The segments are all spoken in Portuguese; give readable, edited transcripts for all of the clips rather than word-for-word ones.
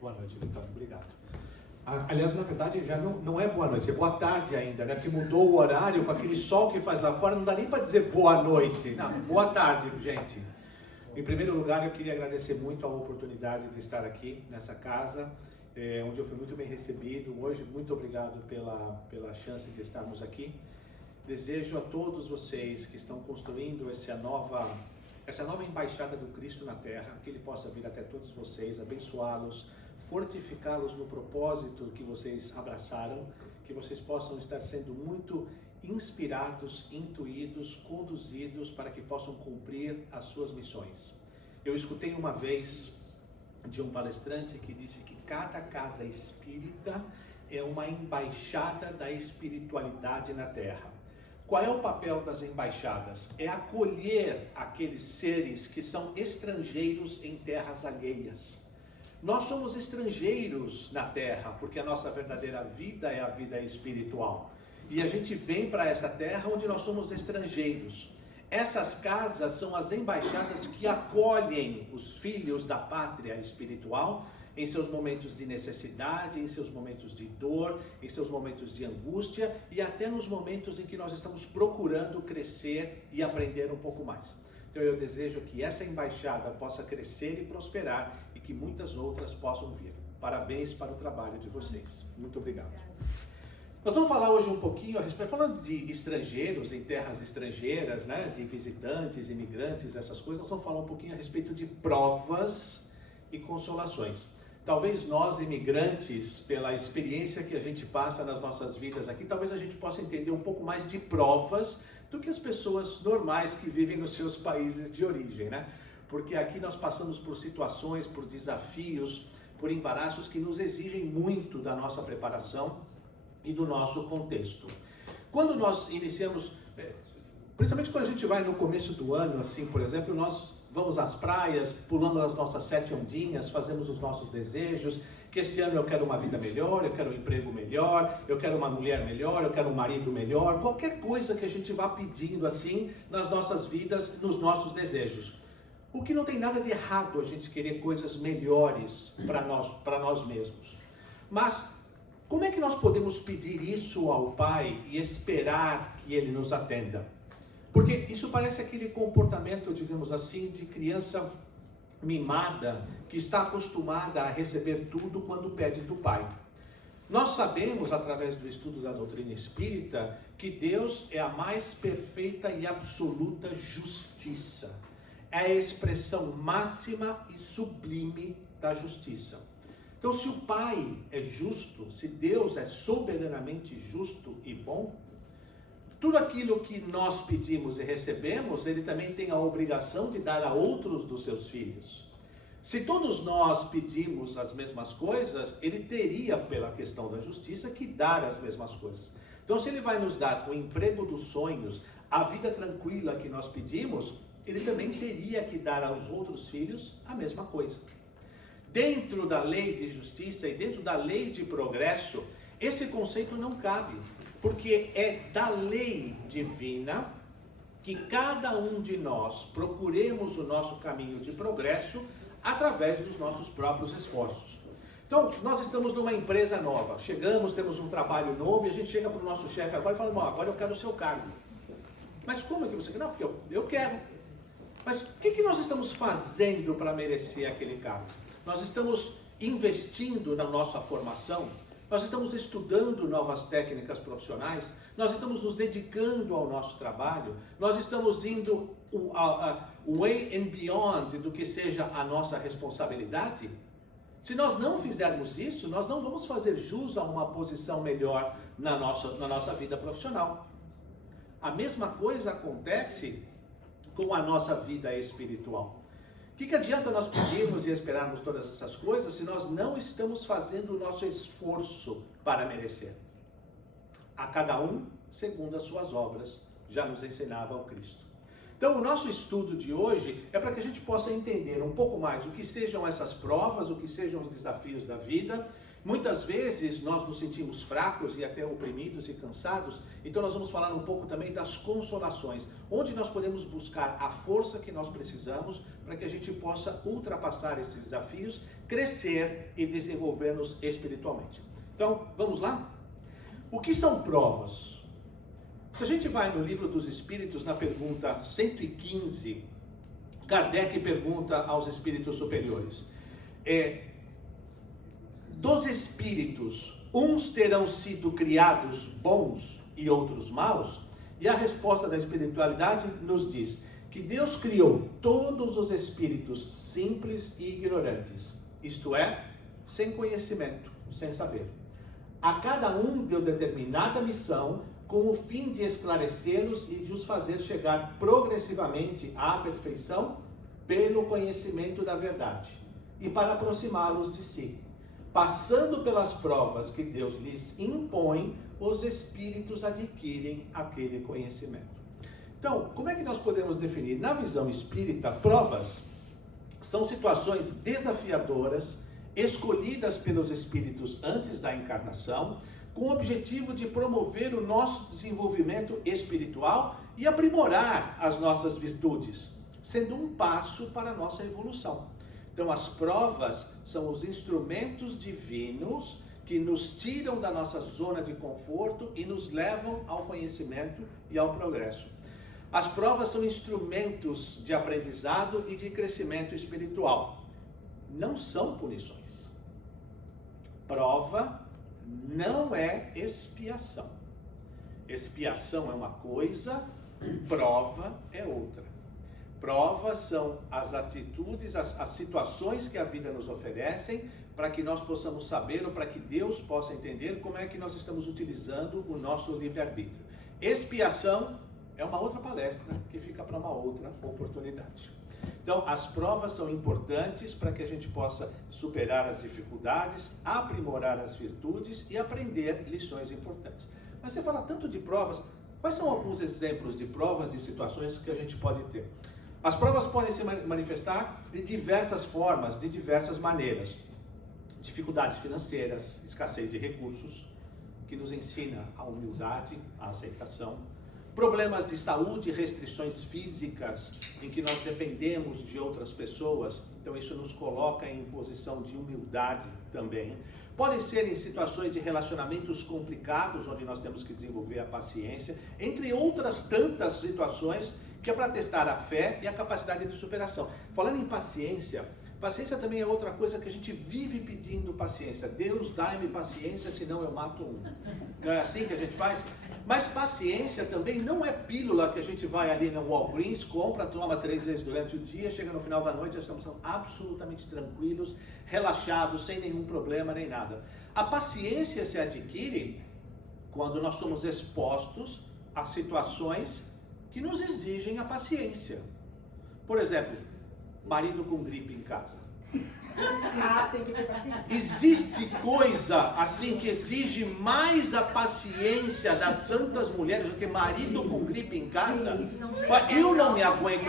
Boa noite, Vitório. Obrigado. Aliás, na verdade, já não é boa noite, é boa tarde ainda, né? Porque mudou o horário, com aquele sol que faz lá fora, não dá nem para dizer boa noite. Não, boa tarde, gente. Em primeiro lugar, eu queria agradecer muito a oportunidade de estar aqui nessa casa, onde eu fui muito bem recebido hoje. Muito obrigado pela chance de estarmos aqui. Desejo a todos vocês que estão construindo essa nova embaixada do Cristo na Terra, que Ele possa vir até todos vocês, abençoá-los, fortificá-los no propósito que vocês abraçaram, que vocês possam estar sendo muito inspirados, intuídos, conduzidos para que possam cumprir as suas missões. Eu escutei uma vez de um palestrante que disse que cada casa espírita é uma embaixada da espiritualidade na Terra. Qual é o papel das embaixadas? É acolher aqueles seres que são estrangeiros em terras alheias. Nós somos estrangeiros na Terra, porque a nossa verdadeira vida é a vida espiritual. E a gente vem para essa terra onde nós somos estrangeiros. Essas casas são as embaixadas que acolhem os filhos da pátria espiritual em seus momentos de necessidade, em seus momentos de dor, em seus momentos de angústia e até nos momentos em que nós estamos procurando crescer e aprender um pouco mais. Então eu desejo que essa embaixada possa crescer e prosperar e que muitas outras possam vir. Parabéns para o trabalho de vocês. Muito obrigado. Nós vamos falar hoje um pouquinho a respeito, falando de estrangeiros em terras estrangeiras, né, de visitantes, imigrantes, essas coisas. Nós vamos falar um pouquinho a respeito de provas e consolações. Talvez nós, imigrantes, pela experiência que a gente passa nas nossas vidas aqui, talvez a gente possa entender um pouco mais de provas do que as pessoas normais que vivem nos seus países de origem, né? Porque aqui nós passamos por situações, por desafios, por embaraços que nos exigem muito da nossa preparação e do nosso contexto. Quando nós iniciamos, principalmente quando a gente vai no começo do ano, assim, por exemplo, nós vamos às praias, pulamos as nossas 7 ondinhas, fazemos os nossos desejos, que esse ano eu quero uma vida melhor, eu quero um emprego melhor, eu quero uma mulher melhor, eu quero um marido melhor, qualquer coisa que a gente vá pedindo assim nas nossas vidas, nos nossos desejos. O que não tem nada de errado a gente querer coisas melhores para nós mesmos. Mas como é que nós podemos pedir isso ao Pai e esperar que Ele nos atenda? Porque isso parece aquele comportamento, digamos assim, de criança mimada, que está acostumada a receber tudo quando pede do Pai. Nós sabemos, através do estudo da doutrina espírita, que Deus é a mais perfeita e absoluta justiça. É a expressão máxima e sublime da justiça. Então, se o Pai é justo, se Deus é soberanamente justo e bom, tudo aquilo que nós pedimos e recebemos, Ele também tem a obrigação de dar a outros dos seus filhos. Se todos nós pedimos as mesmas coisas, Ele teria, pela questão da justiça, que dar as mesmas coisas. Então, se Ele vai nos dar o emprego dos sonhos, a vida tranquila que nós pedimos, Ele também teria que dar aos outros filhos a mesma coisa. Dentro da lei de justiça e dentro da lei de progresso, esse conceito não cabe, porque é da lei divina que cada um de nós procuremos o nosso caminho de progresso através dos nossos próprios esforços. Então, nós estamos numa empresa nova, chegamos, temos um trabalho novo e a gente chega para o nosso chefe agora e fala, agora eu quero o seu cargo. Mas como é que você quer? Não, porque eu quero. Mas o que nós estamos fazendo para merecer aquele cargo? Nós estamos investindo na nossa formação, nós estamos estudando novas técnicas profissionais, nós estamos nos dedicando ao nosso trabalho, nós estamos indo way and beyond do que seja a nossa responsabilidade. Se nós não fizermos isso, nós não vamos fazer jus a uma posição melhor na nossa vida profissional. A mesma coisa acontece com a nossa vida espiritual. O que adianta nós pedirmos e esperarmos todas essas coisas se nós não estamos fazendo o nosso esforço para merecer? A cada um segundo as suas obras, já nos ensinava o Cristo. Então, o nosso estudo de hoje é para que a gente possa entender um pouco mais o que sejam essas provas, o que sejam os desafios da vida. Muitas vezes nós nos sentimos fracos e até oprimidos e cansados, então nós vamos falar um pouco também das consolações, onde nós podemos buscar a força que nós precisamos para que a gente possa ultrapassar esses desafios, crescer e desenvolver-nos espiritualmente. Então, vamos lá? O que são provas? Se a gente vai no Livro dos Espíritos, na pergunta 115, Kardec pergunta aos espíritos superiores, dos espíritos, uns terão sido criados bons e outros maus? E a resposta da espiritualidade nos diz que Deus criou todos os espíritos simples e ignorantes, isto é, sem conhecimento, sem saber. A cada um deu determinada missão com o fim de esclarecê-los e de os fazer chegar progressivamente à perfeição pelo conhecimento da verdade e para aproximá-los de si. Passando pelas provas que Deus lhes impõe, os espíritos adquirem aquele conhecimento. Então, como é que nós podemos definir? Na visão espírita, provas são situações desafiadoras, escolhidas pelos espíritos antes da encarnação, com o objetivo de promover o nosso desenvolvimento espiritual e aprimorar as nossas virtudes, sendo um passo para a nossa evolução. Então, as provas são os instrumentos divinos que nos tiram da nossa zona de conforto e nos levam ao conhecimento e ao progresso. As provas são instrumentos de aprendizado e de crescimento espiritual. Não são punições. Prova não é expiação. Expiação é uma coisa, prova é outra. Provas são as atitudes, as situações que a vida nos oferecem para que nós possamos saber ou para que Deus possa entender como é que nós estamos utilizando o nosso livre-arbítrio. Expiação é uma outra palestra que fica para uma outra oportunidade. Então, as provas são importantes para que a gente possa superar as dificuldades, aprimorar as virtudes e aprender lições importantes. Mas você fala tanto de provas, quais são alguns exemplos de provas, de situações que a gente pode ter? As provas podem se manifestar de diversas formas, de diversas maneiras. Dificuldades financeiras, escassez de recursos, que nos ensina a humildade, a aceitação. Problemas de saúde, restrições físicas, em que nós dependemos de outras pessoas, então isso nos coloca em posição de humildade também. Podem ser em situações de relacionamentos complicados, onde nós temos que desenvolver a paciência, entre outras tantas situações que é para testar a fé e a capacidade de superação. Falando em paciência, paciência também é outra coisa que a gente vive pedindo paciência. Deus, dai-me paciência, senão eu mato um. Não é assim que a gente faz? Mas paciência também não é pílula que a gente vai ali no Walgreens, compra, toma 3 vezes durante o dia, chega no final da noite, já estamos absolutamente tranquilos, relaxados, sem nenhum problema nem nada. A paciência se adquire quando nós somos expostos a situações que nos exigem a paciência. Por exemplo, marido com gripe em casa. Tem que ter paciência. Existe coisa assim que exige mais a paciência das santas mulheres do que marido com gripe em casa? Eu não me aguento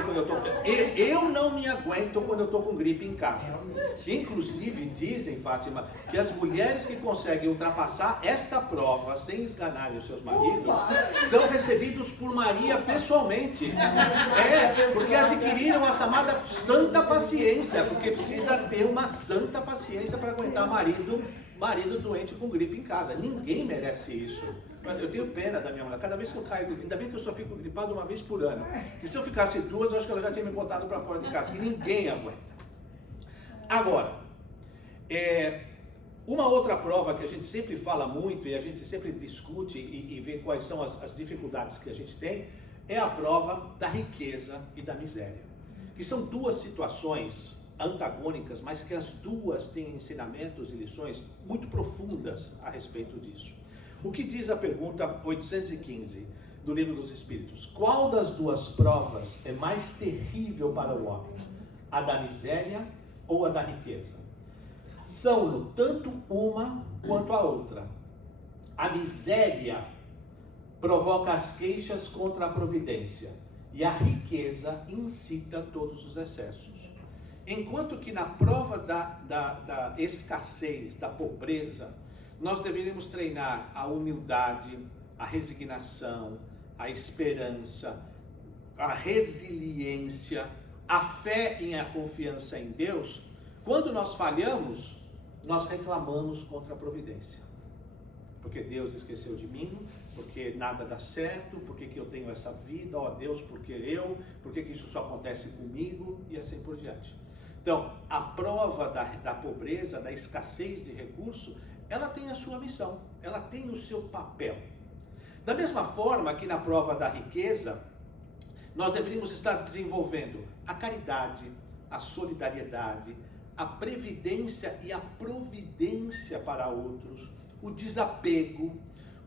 quando eu estou com gripe em casa. Inclusive dizem, Fátima, que as mulheres que conseguem ultrapassar esta prova sem esganarem os seus maridos são recebidos por Maria pessoalmente. Porque adquiriram a chamada santa paciência, porque precisa ter uma santa paciência para aguentar marido doente com gripe em casa. Ninguém merece isso. Eu tenho pena da minha mulher. Cada vez que eu caio, ainda bem que eu só fico gripado uma vez por ano. E se eu ficasse 2, eu acho que ela já tinha me botado para fora de casa. E ninguém aguenta. Agora, uma outra prova que a gente sempre fala muito e a gente sempre discute e vê quais são as dificuldades que a gente tem, é a prova da riqueza e da miséria. Que são duas situações antagônicas, mas que as duas têm ensinamentos e lições muito profundas a respeito disso. O que diz a pergunta 815 do Livro dos Espíritos? Qual das duas provas é mais terrível para o homem? A da miséria ou a da riqueza? São tanto uma quanto a outra. A miséria provoca as queixas contra a providência e a riqueza incita todos os excessos. Enquanto que na prova da escassez, da pobreza, nós deveríamos treinar a humildade, a resignação, a esperança, a resiliência, a fé e a confiança em Deus, Quando nós falhamos, nós reclamamos contra a providência. Porque Deus esqueceu de mim, porque nada dá certo, porque que eu tenho essa vida, ó Deus, porque que isso só acontece comigo, e assim por diante. Então, a prova da pobreza, da escassez de recurso, ela tem a sua missão, ela tem o seu papel. Da mesma forma que na prova da riqueza, nós deveríamos estar desenvolvendo a caridade, a solidariedade, a previdência e a providência para outros, o desapego,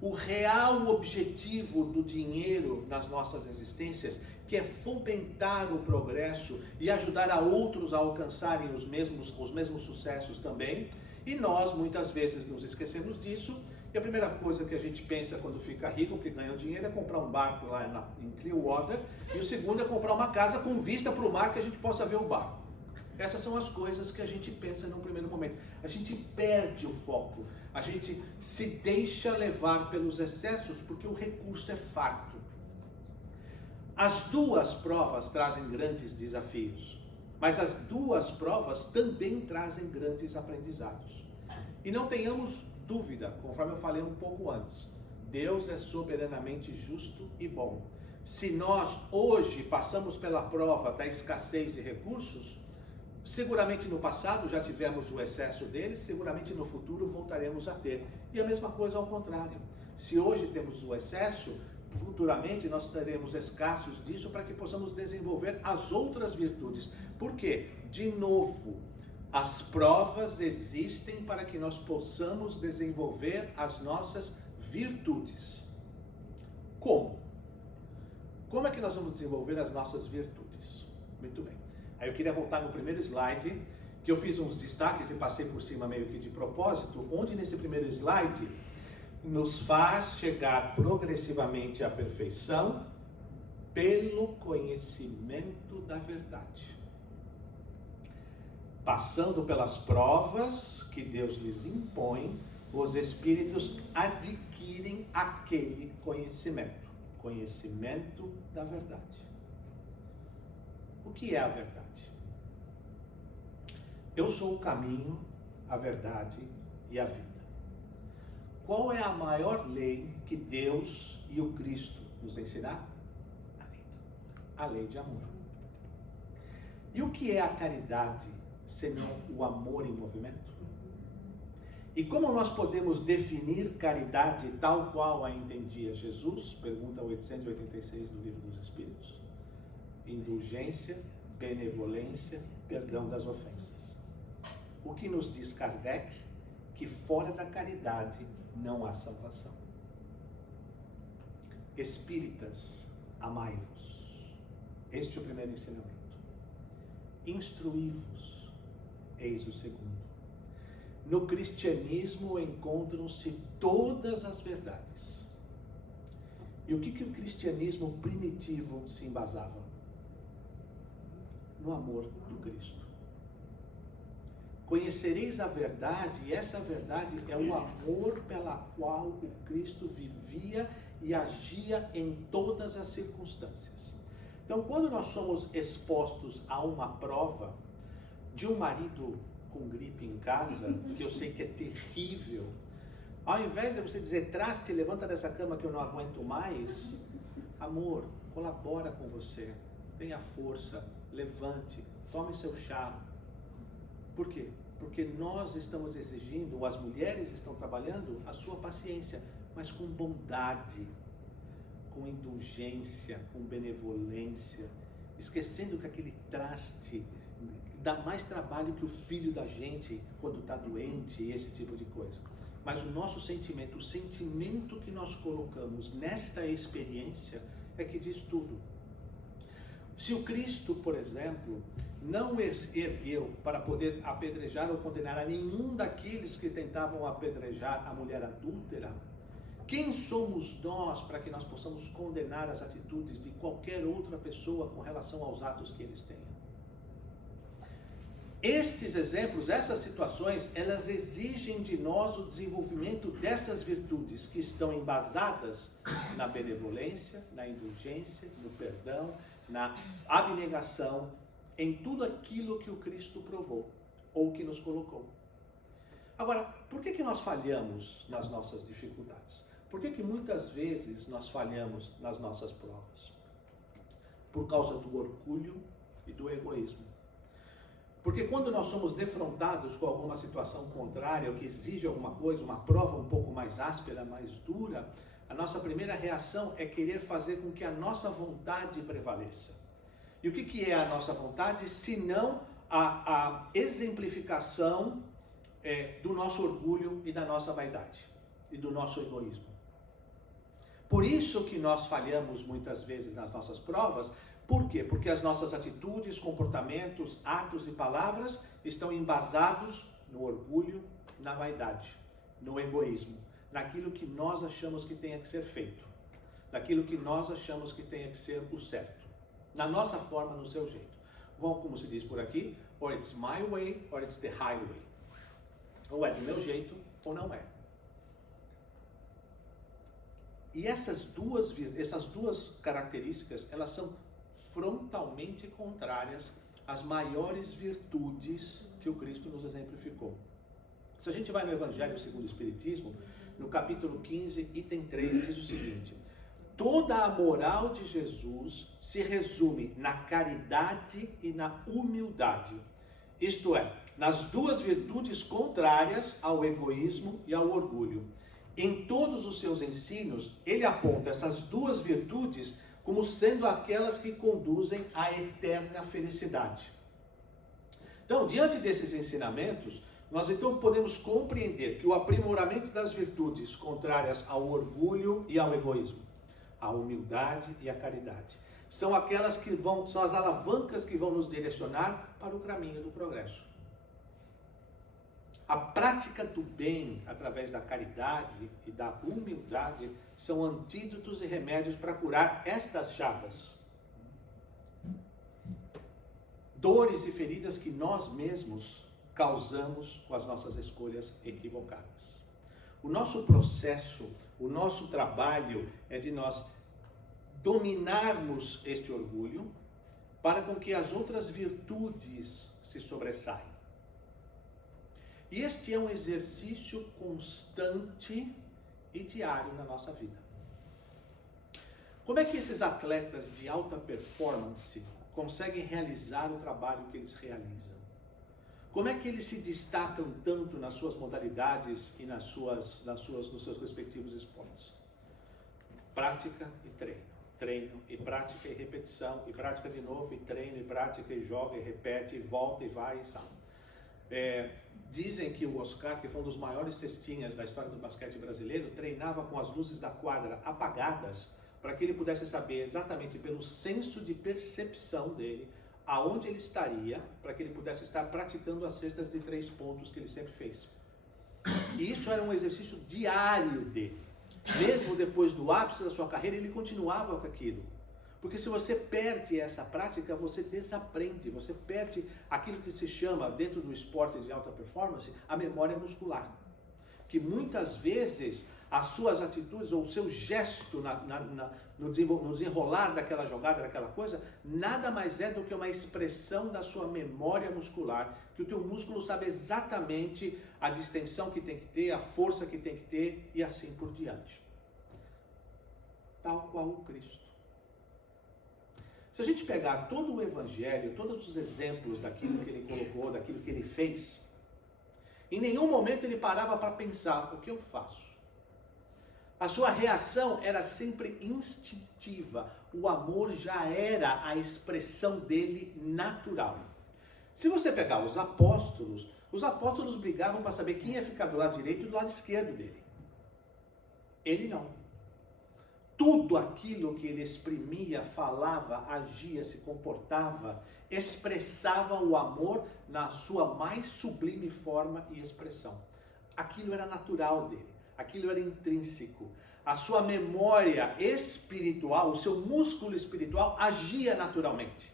o real objetivo do dinheiro nas nossas existências, que é fomentar o progresso e ajudar a outros a alcançarem os mesmos sucessos também. E nós muitas vezes nos esquecemos disso, e a primeira coisa que a gente pensa quando fica rico, que ganha dinheiro, é comprar um barco lá em Clearwater, e o segundo é comprar uma casa com vista para o mar, que a gente possa ver o barco. Essas são as coisas que a gente pensa num primeiro momento. A gente perde o foco, a gente se deixa levar pelos excessos, porque o recurso é farto. As duas provas trazem grandes desafios, mas as duas provas também trazem grandes aprendizados. E não tenhamos dúvida, conforme eu falei um pouco antes, Deus é soberanamente justo e bom. Se nós hoje passamos pela prova da escassez de recursos, seguramente no passado já tivemos o excesso deles, seguramente no futuro voltaremos a ter. E a mesma coisa ao contrário. Se hoje temos o excesso, futuramente nós seremos escassos disso para que possamos desenvolver as outras virtudes. Por quê? De novo, as provas existem para que nós possamos desenvolver as nossas virtudes. Como? Como é que nós vamos desenvolver as nossas virtudes? Muito bem. Aí eu queria voltar no primeiro slide, que eu fiz uns destaques e passei por cima meio que de propósito, onde nesse primeiro slide nos faz chegar progressivamente à perfeição pelo conhecimento da verdade. Passando pelas provas que Deus lhes impõe, os espíritos adquirem aquele conhecimento da verdade. O que é a verdade? Eu sou o caminho, a verdade e a vida. Qual é a maior lei que Deus e o Cristo nos ensinaram? A lei de amor. E o que é a caridade, senão o amor em movimento? E como nós podemos definir caridade tal qual a entendia Jesus? Pergunta 886 do Livro dos Espíritos. Indulgência, benevolência, perdão das ofensas. O que nos diz Kardec? Que fora da caridade não há salvação. Espíritas, amai-vos. Este é o primeiro ensinamento. Instruí-vos, eis o segundo. No cristianismo encontram-se todas as verdades. E o que o cristianismo primitivo se embasava? No amor do Cristo. Conhecereis a verdade, e essa verdade é o amor pela qual o Cristo vivia e agia em todas as circunstâncias. Então, quando nós somos expostos a uma prova de um marido com gripe em casa, que eu sei que é terrível, ao invés de você dizer, traste, levanta dessa cama que eu não aguento mais, amor, colabora com você, tenha força, levante, tome seu chá. Por quê? Porque nós estamos exigindo, ou as mulheres estão trabalhando, a sua paciência, mas com bondade, com indulgência, com benevolência, esquecendo que aquele traste dá mais trabalho que o filho da gente quando está doente e esse tipo de coisa. Mas o nosso sentimento, o sentimento que nós colocamos nesta experiência é que diz tudo. Se o Cristo, por exemplo, não ergueu para poder apedrejar ou condenar a nenhum daqueles que tentavam apedrejar a mulher adúltera, quem somos nós para que nós possamos condenar as atitudes de qualquer outra pessoa com relação aos atos que eles tenham? Estes exemplos, essas situações, elas exigem de nós o desenvolvimento dessas virtudes que estão embasadas na benevolência, na indulgência, no perdão, na abnegação, em tudo aquilo que o Cristo provou. ou que nos colocou. Agora, por que nós falhamos nas nossas dificuldades? Por que muitas vezes nós falhamos nas nossas provas? Por causa do orgulho e do egoísmo. Porque quando nós somos defrontados com alguma situação contrária, ou que exige alguma coisa, uma prova um pouco mais áspera, mais dura, a nossa primeira reação é querer fazer com que a nossa vontade prevaleça. E o que é a nossa vontade, senão a exemplificação do nosso orgulho e da nossa vaidade, e do nosso egoísmo. Por isso que nós falhamos muitas vezes nas nossas provas. Por quê? Porque as nossas atitudes, comportamentos, atos e palavras estão embasados no orgulho, na vaidade, no egoísmo, naquilo que nós achamos que tenha que ser feito, naquilo que nós achamos que tenha que ser o certo, na nossa forma, no seu jeito. Bom, como se diz por aqui, or it's my way, or it's the highway. Ou é do meu jeito, ou não é. E essas duas características, elas são frontalmente contrárias às maiores virtudes que o Cristo nos exemplificou. Se a gente vai no Evangelho segundo o Espiritismo, no capítulo 15, item 3, diz o seguinte: toda a moral de Jesus se resume na caridade e na humildade, isto é, nas duas virtudes contrárias ao egoísmo e ao orgulho. Em todos os seus ensinos, ele aponta essas duas virtudes como sendo aquelas que conduzem à eterna felicidade. Então, diante desses ensinamentos, nós então podemos compreender que o aprimoramento das virtudes contrárias ao orgulho e ao egoísmo, a humildade e a caridade, são aquelas que são as alavancas que vão nos direcionar para o caminho do progresso. A prática do bem através da caridade e da humildade são antídotos e remédios para curar estas chagas. Dores e feridas que nós mesmos causamos com as nossas escolhas equivocadas. O nosso processo, o nosso trabalho é de nós dominarmos este orgulho para com que as outras virtudes se sobressaiam. E este é um exercício constante e diário na nossa vida. Como é que esses atletas de alta performance conseguem realizar o trabalho que eles realizam? Como é que eles se destacam tanto nas suas modalidades e nos seus respectivos esportes? Prática e treino. Treino e prática e repetição, e prática de novo, e treino, e prática, e joga, e repete, e volta, e vai, e sai. Dizem que o Oscar, que foi um dos maiores cestinhas da história do basquete brasileiro, treinava com as luzes da quadra apagadas para que ele pudesse saber exatamente pelo senso de percepção dele aonde ele estaria, para que ele pudesse estar praticando as cestas de 3 pontos que ele sempre fez. E isso era um exercício diário dele. Mesmo depois do ápice da sua carreira, ele continuava com aquilo. Porque se você perde essa prática, você desaprende, você perde aquilo que se chama, dentro do esporte de alta performance, a memória muscular. Que muitas vezes as suas atitudes ou o seu gesto no desenrolar daquela jogada, daquela coisa, nada mais é do que uma expressão da sua memória muscular, que o teu músculo sabe exatamente a distensão que tem que ter, a força que tem que ter e assim por diante. Tal qual o Cristo. Se a gente pegar todo o Evangelho, todos os exemplos daquilo que ele colocou, daquilo que ele fez, em nenhum momento ele parava para pensar: o que eu faço? A sua reação era sempre instintiva. O amor já era a expressão dele natural. Se você pegar os apóstolos brigavam para saber quem ia ficar do lado direito e do lado esquerdo dele. Ele não. Tudo aquilo que ele exprimia, falava, agia, se comportava, expressava o amor na sua mais sublime forma e expressão. Aquilo era natural dele, aquilo era intrínseco. A sua memória espiritual, o seu músculo espiritual agia naturalmente.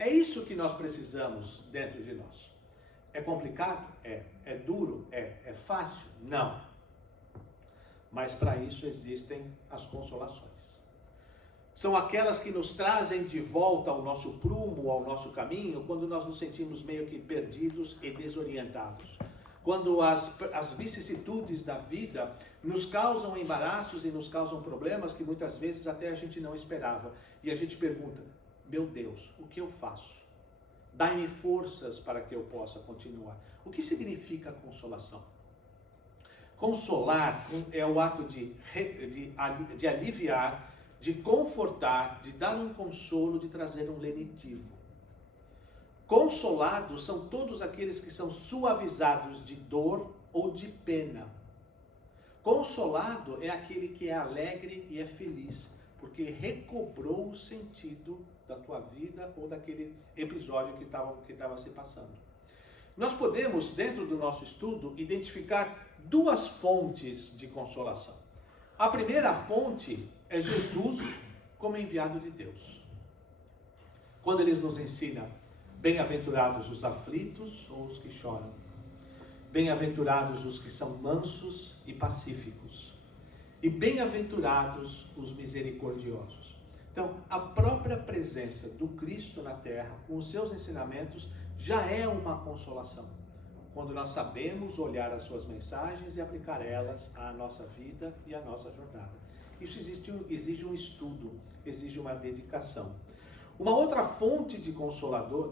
É isso que nós precisamos dentro de nós. É complicado? É. É duro? É. É fácil? Não. Mas para isso existem as consolações. São aquelas que nos trazem de volta ao nosso prumo, ao nosso caminho, quando nós nos sentimos meio que perdidos e desorientados. Quando as vicissitudes da vida nos causam embaraços e nos causam problemas que muitas vezes até a gente não esperava. E a gente pergunta, meu Deus, o que eu faço? Dai-me forças para que eu possa continuar. O que significa consolação? Consolar é o ato de aliviar, de confortar, de dar um consolo, de trazer um lenitivo. Consolados são todos aqueles que são suavizados de dor ou de pena. Consolado é aquele que é alegre e é feliz, porque recobrou o sentido da tua vida ou daquele episódio que estava se passando. Nós podemos, dentro do nosso estudo, identificar duas fontes de consolação. A primeira fonte é Jesus como enviado de Deus. Quando ele nos ensina, bem-aventurados os aflitos ou os que choram. Bem-aventurados os que são mansos e pacíficos. E bem-aventurados os misericordiosos. Então, a própria presença do Cristo na terra, com os seus ensinamentos, já é uma consolação. Quando nós sabemos olhar as suas mensagens e aplicar elas à nossa vida e à nossa jornada. Isso exige um estudo, exige uma dedicação. Uma outra fonte de consolação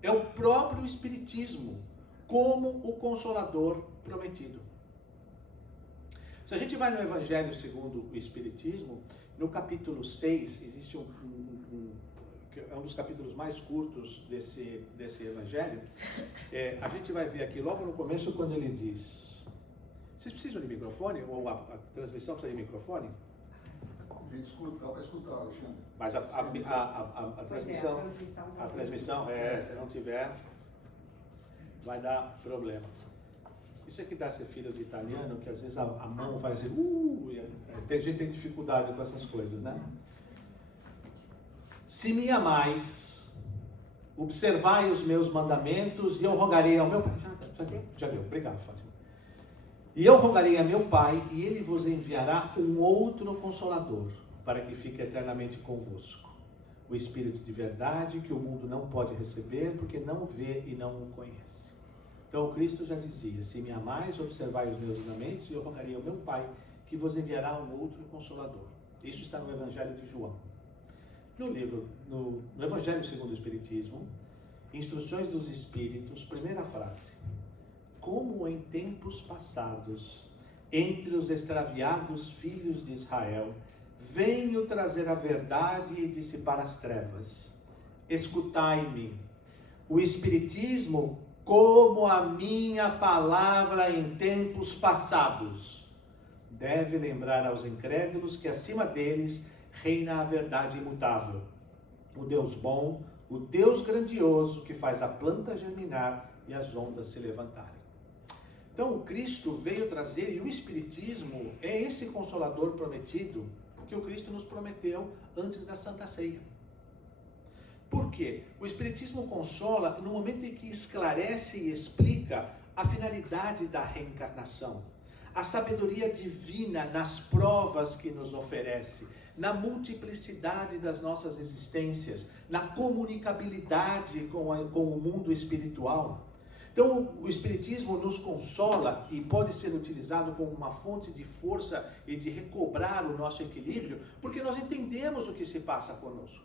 é o próprio Espiritismo, como o Consolador prometido. Se a gente vai no Evangelho segundo o Espiritismo, no capítulo 6, existe é um dos capítulos mais curtos desse Evangelho. A gente vai ver aqui logo no começo quando ele diz... Vocês precisam de microfone? Ou a transmissão precisa de microfone? Dá para escutar, Alexandre. Mas a transmissão, se não tiver, vai dar problema. Isso é que dá ser filho de italiano, que às vezes a mão vai assim, tem gente que tem dificuldade com essas coisas, né? Se me amais, observai os meus mandamentos, e eu rogarei ao meu Pai. Já deu, obrigado, Fátima. E eu rogarei a meu Pai, e ele vos enviará um outro Consolador, para que fique eternamente convosco. O Espírito de verdade, que o mundo não pode receber, porque não vê e não o conhece. Então, Cristo já dizia, se me amais, observai os meus mandamentos, e eu rogarei ao meu Pai, que vos enviará um outro Consolador. Isso está no Evangelho de João. No Evangelho segundo o Espiritismo, Instruções dos Espíritos, primeira frase. Como em tempos passados, entre os extraviados filhos de Israel, venho trazer a verdade e dissipar as trevas. Escutai-me. O Espiritismo, como a minha palavra em tempos passados, deve lembrar aos incrédulos que acima deles reina a verdade imutável. O Deus bom, o Deus grandioso que faz a planta germinar e as ondas se levantarem. Então, o Cristo veio trazer, e o Espiritismo é esse Consolador prometido que o Cristo nos prometeu antes da Santa Ceia. Por quê? O Espiritismo consola no momento em que esclarece e explica a finalidade da reencarnação, a sabedoria divina nas provas que nos oferece, na multiplicidade das nossas existências, na comunicabilidade com o mundo espiritual. Então, o Espiritismo nos consola e pode ser utilizado como uma fonte de força e de recobrar o nosso equilíbrio, porque nós entendemos o que se passa conosco.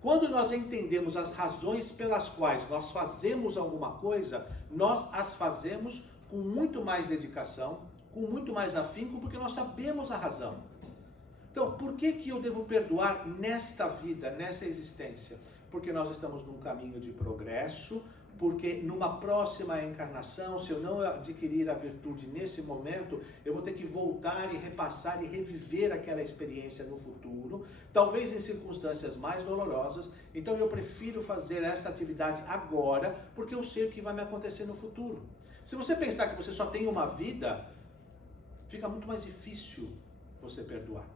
Quando nós entendemos as razões pelas quais nós fazemos alguma coisa, nós as fazemos com muito mais dedicação, com muito mais afinco, porque nós sabemos a razão. Então, por que eu devo perdoar nesta vida, nessa existência? Porque nós estamos num caminho de progresso, porque numa próxima encarnação, se eu não adquirir a virtude nesse momento, eu vou ter que voltar e repassar e reviver aquela experiência no futuro, talvez em circunstâncias mais dolorosas. Então eu prefiro fazer essa atividade agora, porque eu sei o que vai me acontecer no futuro. Se você pensar que você só tem uma vida, fica muito mais difícil você perdoar.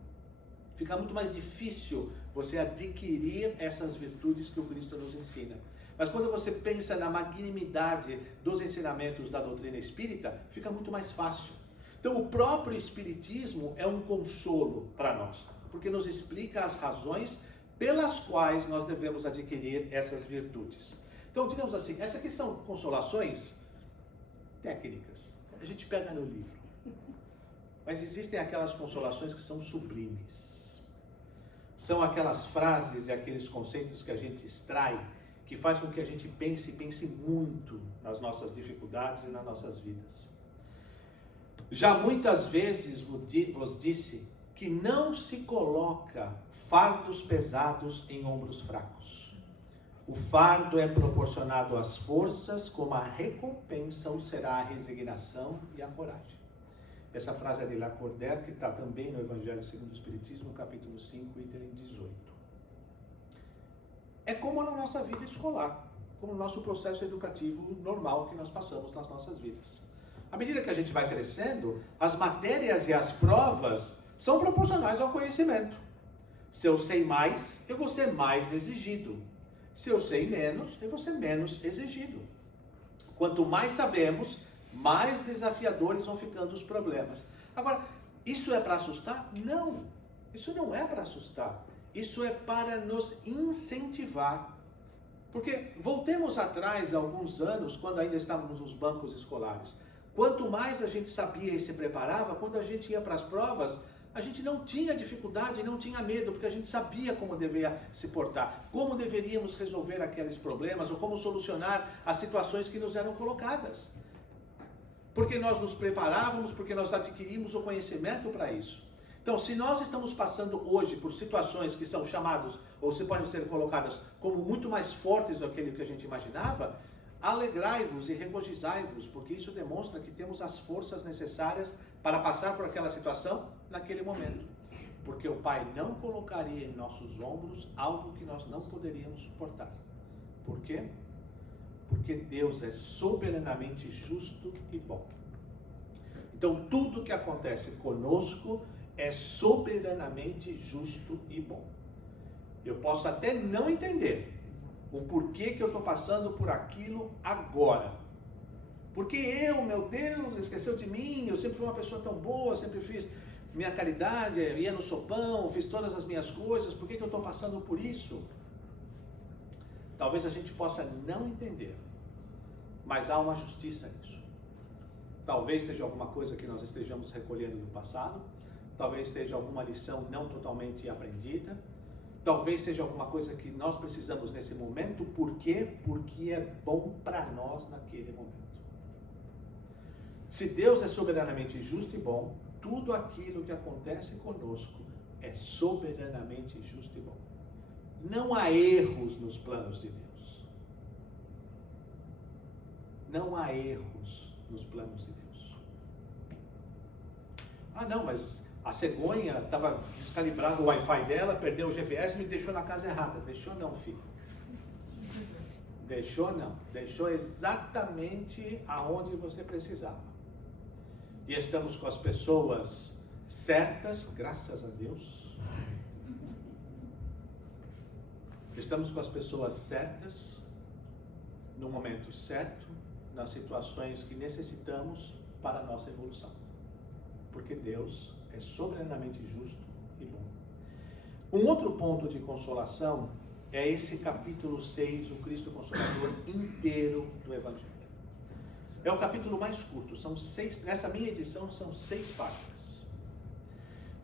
Fica muito mais difícil você adquirir essas virtudes que o Cristo nos ensina. Mas quando você pensa na magnanimidade dos ensinamentos da doutrina espírita, fica muito mais fácil. Então o próprio Espiritismo é um consolo para nós. porque nos explica as razões pelas quais nós devemos adquirir essas virtudes. Então, digamos assim, essas aqui são consolações técnicas. A gente pega no livro. Mas existem aquelas consolações que são sublimes. São aquelas frases e aqueles conceitos que a gente extrai, que faz com que a gente pense muito nas nossas dificuldades e nas nossas vidas. Já muitas vezes vos disse que não se coloca fardos pesados em ombros fracos. O fardo é proporcionado às forças, como a recompensa o será a resignação e a coragem. Essa frase é de Lacordaire, que está também no Evangelho segundo o Espiritismo, capítulo 5, item 18. É como na nossa vida escolar, como no nosso processo educativo normal que nós passamos nas nossas vidas. À medida que a gente vai crescendo, as matérias e as provas são proporcionais ao conhecimento. Se eu sei mais, eu vou ser mais exigido. Se eu sei menos, eu vou ser menos exigido. Quanto mais sabemos, mais desafiadores vão ficando os problemas. Agora, isso é para assustar? Não, isso não é para assustar. Isso é para nos incentivar. Porque voltemos atrás alguns anos, quando ainda estávamos nos bancos escolares. Quanto mais a gente sabia e se preparava, quando a gente ia para as provas, a gente não tinha dificuldade, não tinha medo, porque a gente sabia como deveria se portar, como deveríamos resolver aqueles problemas, ou como solucionar as situações que nos eram colocadas. Porque nós nos preparávamos, porque nós adquirimos o conhecimento para isso. Então, se nós estamos passando hoje por situações que são chamadas, ou se podem ser colocadas como muito mais fortes do que a gente imaginava, alegrai-vos e regozijai-vos, porque isso demonstra que temos as forças necessárias para passar por aquela situação naquele momento. Porque o Pai não colocaria em nossos ombros algo que nós não poderíamos suportar. Por quê? Porque Deus é soberanamente justo e bom. Então, tudo que acontece conosco é soberanamente justo e bom. Eu posso até não entender o porquê que eu estou passando por aquilo agora. Porque eu, meu Deus, esqueceu de mim, eu sempre fui uma pessoa tão boa, sempre fiz minha caridade, ia no sopão, fiz todas as minhas coisas, por que eu estou passando por isso? Talvez a gente possa não entender, mas há uma justiça nisso. Talvez seja alguma coisa que nós estejamos recolhendo do passado, talvez seja alguma lição não totalmente aprendida, talvez seja alguma coisa que nós precisamos nesse momento. Por quê? Porque é bom para nós naquele momento. Se Deus é soberanamente justo e bom, tudo aquilo que acontece conosco é soberanamente justo e bom. Não há erros nos planos de Deus. Não há erros nos planos de Deus. Ah, não, mas a cegonha estava descalibrado o Wi-Fi dela, perdeu o GPS e me deixou na casa errada. Deixou não, filho. Deixou não. Deixou exatamente aonde você precisava. E estamos com as pessoas certas, graças a Deus. Estamos com as pessoas certas, no momento certo, nas situações que necessitamos para a nossa evolução. Porque Deus é soberanamente justo e bom. Um outro ponto de consolação é esse capítulo 6, o Cristo Consolador inteiro do Evangelho. É o capítulo mais curto, nessa minha edição são 6 páginas.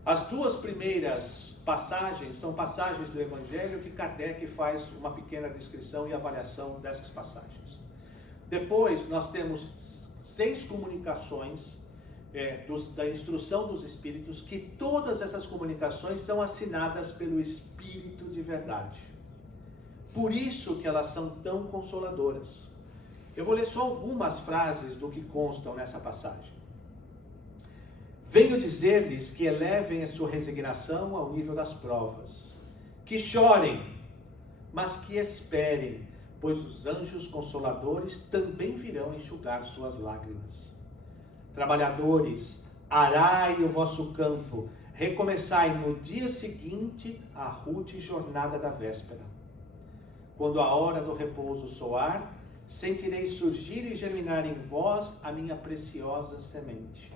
As 2 primeiras passagens são passagens do Evangelho que Kardec faz uma pequena descrição e avaliação dessas passagens. Depois nós temos 6 comunicações da instrução dos Espíritos, que todas essas comunicações são assinadas pelo Espírito de verdade. Por isso que elas são tão consoladoras. Eu vou ler só algumas frases do que constam nessa passagem. Venho dizer-lhes que elevem a sua resignação ao nível das provas, que chorem, mas que esperem, pois os anjos consoladores também virão enxugar suas lágrimas. Trabalhadores, arai o vosso campo, recomeçai no dia seguinte a rude jornada da véspera. Quando a hora do repouso soar, sentireis surgir e germinar em vós a minha preciosa semente.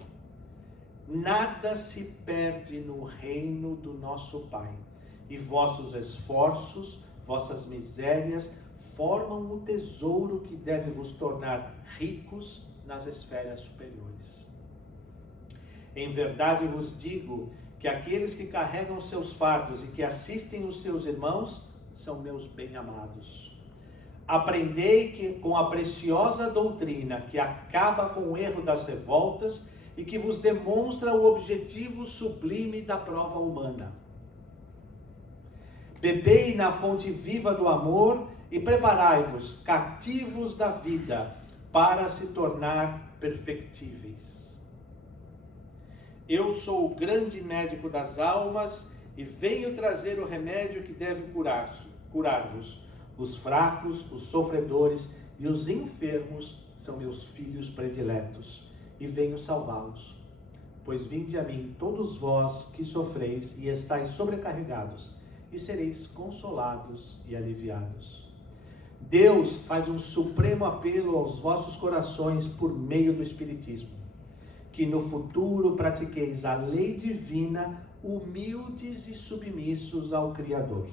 nada se perde no reino do nosso Pai, e vossos esforços, vossas misérias, formam o tesouro que deve vos tornar ricos nas esferas superiores. Em verdade vos digo que aqueles que carregam seus fardos e que assistem os seus irmãos são meus bem-amados. Aprendei que, com a preciosa doutrina que acaba com o erro das revoltas e que vos demonstra o objetivo sublime da prova humana. Bebei na fonte viva do amor e preparai-vos, cativos da vida, para se tornar perfectíveis. Eu sou o grande médico das almas e venho trazer o remédio que deve curar-vos. Os fracos, os sofredores e os enfermos são meus filhos prediletos, e venho salvá-los. Pois vinde a mim todos vós que sofreis e estáis sobrecarregados, e sereis consolados e aliviados. Deus faz um supremo apelo aos vossos corações por meio do Espiritismo, que no futuro pratiqueis a lei divina, humildes e submissos ao Criador.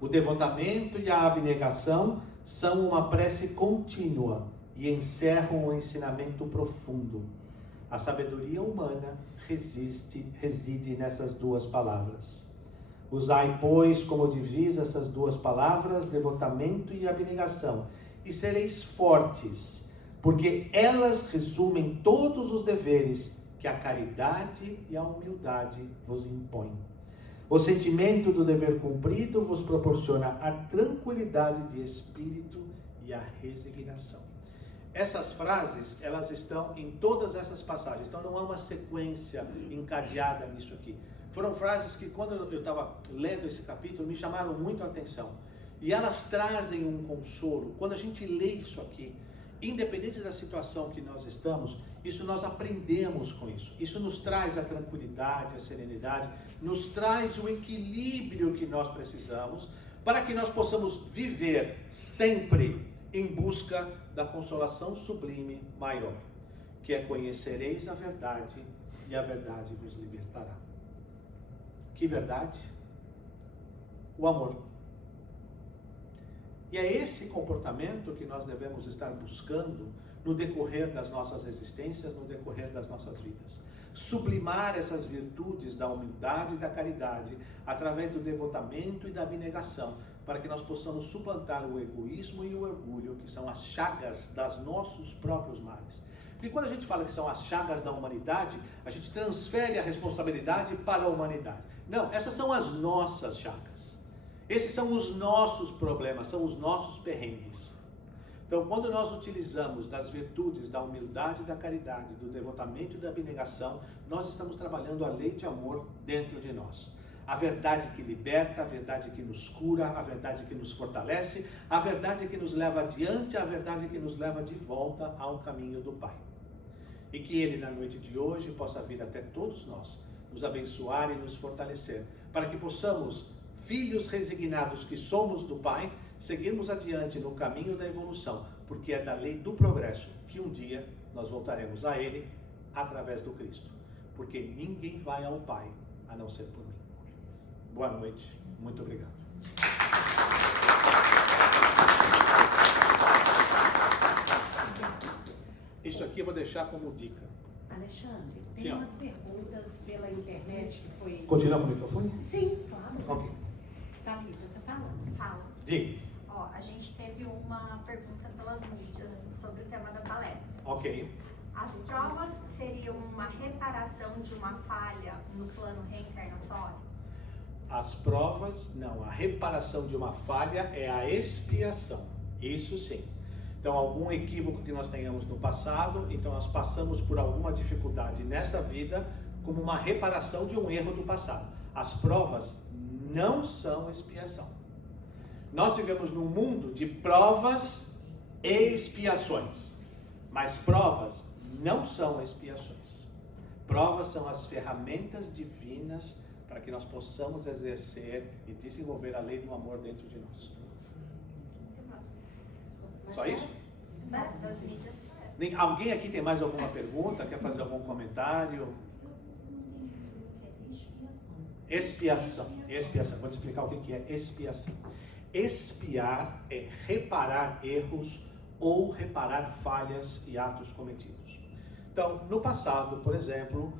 O devotamento e a abnegação são uma prece contínua e encerram um ensinamento profundo. A sabedoria humana reside nessas duas palavras. Usai, pois, como divisa essas duas palavras, devotamento e abnegação, e sereis fortes, porque elas resumem todos os deveres que a caridade e a humildade vos impõem. O sentimento do dever cumprido vos proporciona a tranquilidade de espírito e a resignação. Essas frases, elas estão em todas essas passagens, então não há uma sequência encadeada nisso aqui. Foram frases que, quando eu estava lendo esse capítulo, me chamaram muito a atenção. E elas trazem um consolo. Quando a gente lê isso aqui, independente da situação que nós estamos, isso nós aprendemos com isso. Isso nos traz a tranquilidade, a serenidade, nos traz o equilíbrio que nós precisamos para que nós possamos viver sempre em busca da consolação sublime maior, que é: conhecereis a verdade e a verdade vos libertará. Que verdade? O amor. E é esse comportamento que nós devemos estar buscando no decorrer das nossas existências, no decorrer das nossas vidas. Sublimar essas virtudes da humildade e da caridade através do devotamento e da abnegação, para que nós possamos suplantar o egoísmo e o orgulho, que são as chagas dos nossos próprios males. Porque quando a gente fala que são as chagas da humanidade, a gente transfere a responsabilidade para a humanidade. Não, essas são as nossas chagas. Esses são os nossos problemas, são os nossos perrengues. Então, quando nós utilizamos das virtudes da humildade e da caridade, do devotamento e da abnegação, nós estamos trabalhando a lei de amor dentro de nós. A verdade que liberta, a verdade que nos cura, a verdade que nos fortalece, a verdade que nos leva adiante, a verdade que nos leva de volta ao caminho do Pai. E que Ele, na noite de hoje, possa vir até todos nós, nos abençoar e nos fortalecer, para que possamos, filhos resignados que somos do Pai, seguirmos adiante no caminho da evolução, porque é da lei do progresso que um dia nós voltaremos a Ele através do Cristo. Porque ninguém vai ao Pai a não ser por mim. Boa noite, muito obrigado. Isso aqui eu vou deixar como dica. Alexandre, tem Sim, umas perguntas pela internet que foi... Continuar com o microfone? Sim, claro. Ok. Thalita, você fala? Fala. Diga. Ó, a gente teve uma pergunta pelas mídias sobre o tema da palestra. Ok. As provas seriam uma reparação de uma falha no plano reencarnatório? As provas, não. A reparação de uma falha é a expiação. Isso sim. Então, algum equívoco que nós tenhamos no passado, então nós passamos por alguma dificuldade nessa vida como uma reparação de um erro do passado. As provas não são expiação. Nós vivemos num mundo de provas e expiações, mas provas não são expiações. Provas são as ferramentas divinas para que nós possamos exercer e desenvolver a lei do amor dentro de nós. Só isso? Das mídias. Alguém aqui tem mais alguma pergunta? Quer fazer algum comentário? Expiação. Expiação. Vou te explicar o que é expiação. Expiar é reparar erros ou reparar falhas e atos cometidos. Então, no passado, por exemplo,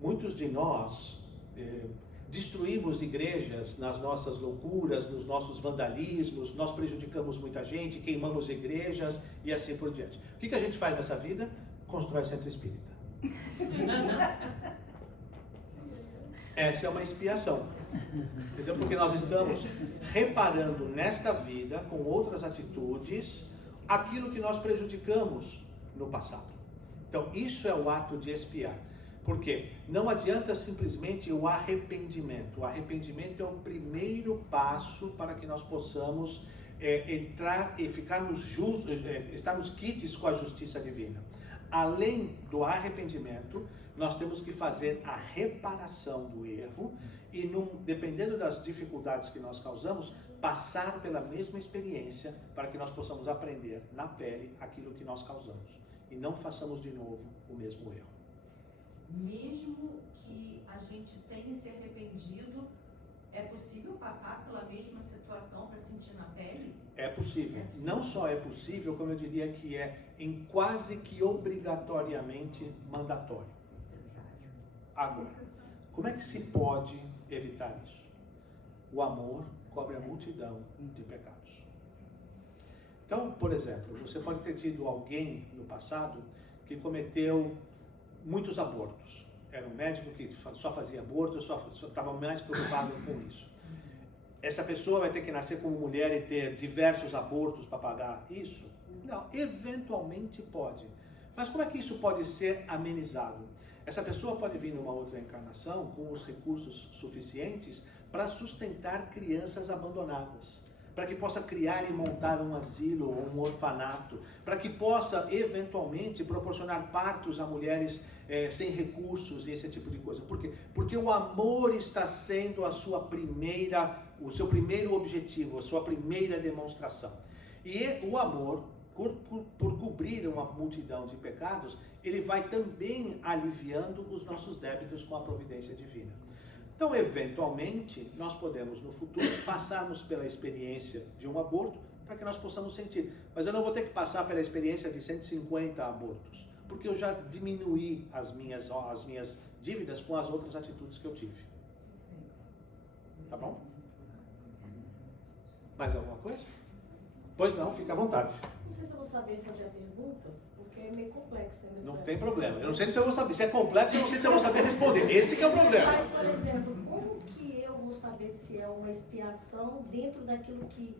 muitos de nós destruímos igrejas nas nossas loucuras, nos nossos vandalismos, nós prejudicamos muita gente, queimamos igrejas e assim por diante. O que a gente faz nessa vida? Constrói centro espírita. Essa é uma expiação, entendeu? Porque nós estamos reparando nesta vida, com outras atitudes, aquilo que nós prejudicamos no passado. Então, isso é o ato de expiar. Por quê? Não adianta simplesmente o arrependimento. O arrependimento é o primeiro passo para que nós possamos entrar e estarmos quites com a justiça divina. Além do arrependimento, nós temos que fazer a reparação do erro e, dependendo das dificuldades que nós causamos, passar pela mesma experiência para que nós possamos aprender na pele aquilo que nós causamos e não façamos de novo o mesmo erro. Mesmo que a gente tenha se arrependido, é possível passar pela mesma situação para sentir na pele? É possível. Não só é possível, como eu diria que é em quase que obrigatoriamente mandatório. Agora, como é que se pode evitar isso? O amor cobre a multidão de pecados. Então, por exemplo, você pode ter tido alguém no passado que cometeu muitos abortos. Era um médico que só fazia aborto, só estava mais preocupado com isso. Essa pessoa vai ter que nascer como mulher e ter diversos abortos para pagar isso? Não, eventualmente pode. Mas como é que isso pode ser amenizado? Essa pessoa pode vir numa outra encarnação com os recursos suficientes para sustentar crianças abandonadas, para que possa criar e montar um asilo ou um orfanato, para que possa eventualmente proporcionar partos a mulheres sem recursos e esse tipo de coisa. Por quê? Porque o amor está sendo o seu primeiro objetivo, a sua primeira demonstração. E o amor, por cobrir uma multidão de pecados, ele vai também aliviando os nossos débitos com a providência divina. Então, eventualmente, nós podemos, no futuro, passarmos pela experiência de um aborto para que nós possamos sentir. Mas eu não vou ter que passar pela experiência de 150 abortos, porque eu já diminuí as minhas dívidas com as outras atitudes que eu tive. Tá bom? Mais alguma coisa? Pois não, fica à vontade. Não sei se eu vou saber fazer a pergunta, porque é meio complexa. Né? Não tem problema. Eu não sei se eu vou saber. Se é complexo, eu não sei se eu vou saber responder. Esse que é o problema. Mas, por exemplo, como que eu vou saber se é uma expiação dentro daquilo que,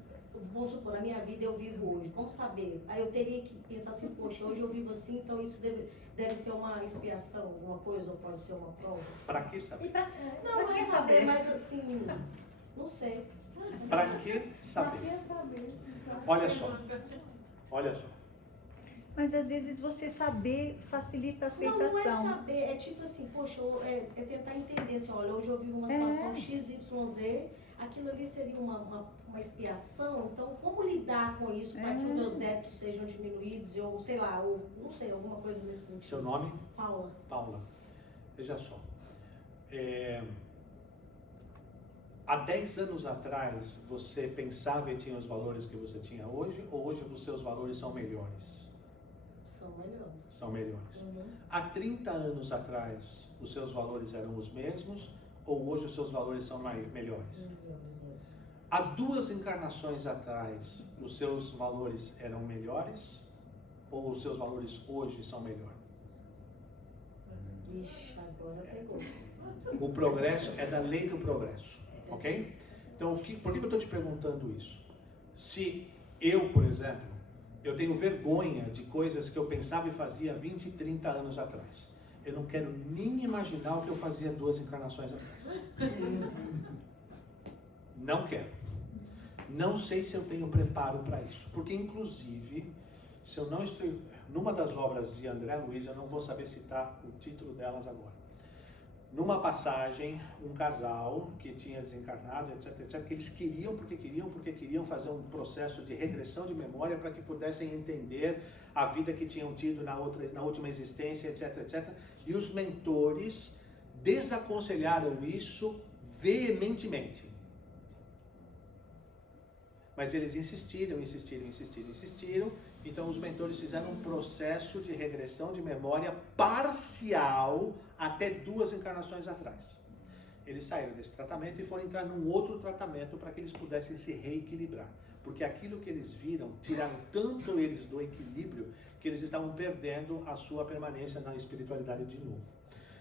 vamos supor, na minha vida eu vivo hoje? Como saber? Aí eu teria que pensar assim, poxa, hoje eu vivo assim, então isso deve ser uma expiação, alguma coisa, ou pode ser uma prova? Para que saber? Não, não é saber, mas assim, não sei. Para que saber? Olha só. Olha só. Mas às vezes você saber facilita a Não, não é aceitação. saber, é tipo assim, poxa, é tentar entender assim, olha, hoje eu vivo uma situação XYZ, aquilo ali seria uma expiação, então como lidar com isso para que os meus débitos sejam diminuídos, ou sei lá, ou não sei, alguma coisa nesse sentido. Seu nome? Paula. Paula. Veja só. Há 10 anos atrás, você pensava e tinha os valores que você tinha hoje, ou hoje os seus valores são melhores? São melhores. São melhores. Uhum. Há 30 anos atrás, os seus valores eram os mesmos, ou hoje os seus valores são melhores? Há 2 encarnações atrás, os seus valores eram melhores, ou os seus valores hoje são melhores? Ixi, agora pegou. O progresso é da lei do progresso, ok? Então, por que eu estou te perguntando isso? Se eu, por exemplo, eu tenho vergonha de coisas que eu pensava e fazia 20, 30 anos atrás. Eu não quero nem imaginar o que eu fazia 2 encarnações atrás. Não quero. Não sei se eu tenho preparo para isso. Porque, inclusive, se eu não estou... Numa das obras de André Luiz, eu não vou saber citar o título delas agora. numa passagem, um casal que tinha desencarnado, etc, que eles porque queriam fazer um processo de regressão de memória para que pudessem entender a vida que tinham tido na última existência, etc. E os mentores desaconselharam isso veementemente. Mas eles insistiram. Então os mentores fizeram um processo de regressão de memória parcial até 2 encarnações atrás. Eles saíram desse tratamento e foram entrar num outro tratamento para que eles pudessem se reequilibrar. Porque aquilo que eles viram, tiraram tanto eles do equilíbrio, que eles estavam perdendo a sua permanência na espiritualidade de novo.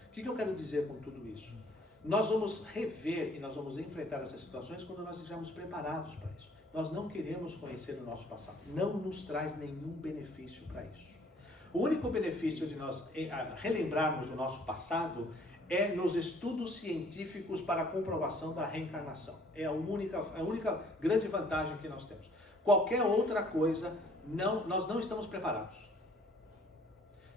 O que eu quero dizer com tudo isso? Nós vamos rever e nós vamos enfrentar essas situações quando nós estivermos preparados para isso. Nós não queremos conhecer o nosso passado. Não nos traz nenhum benefício para isso. O único benefício de nós relembrarmos o nosso passado é nos estudos científicos para a comprovação da reencarnação. É a única grande vantagem que nós temos. Qualquer outra coisa, nós não estamos preparados.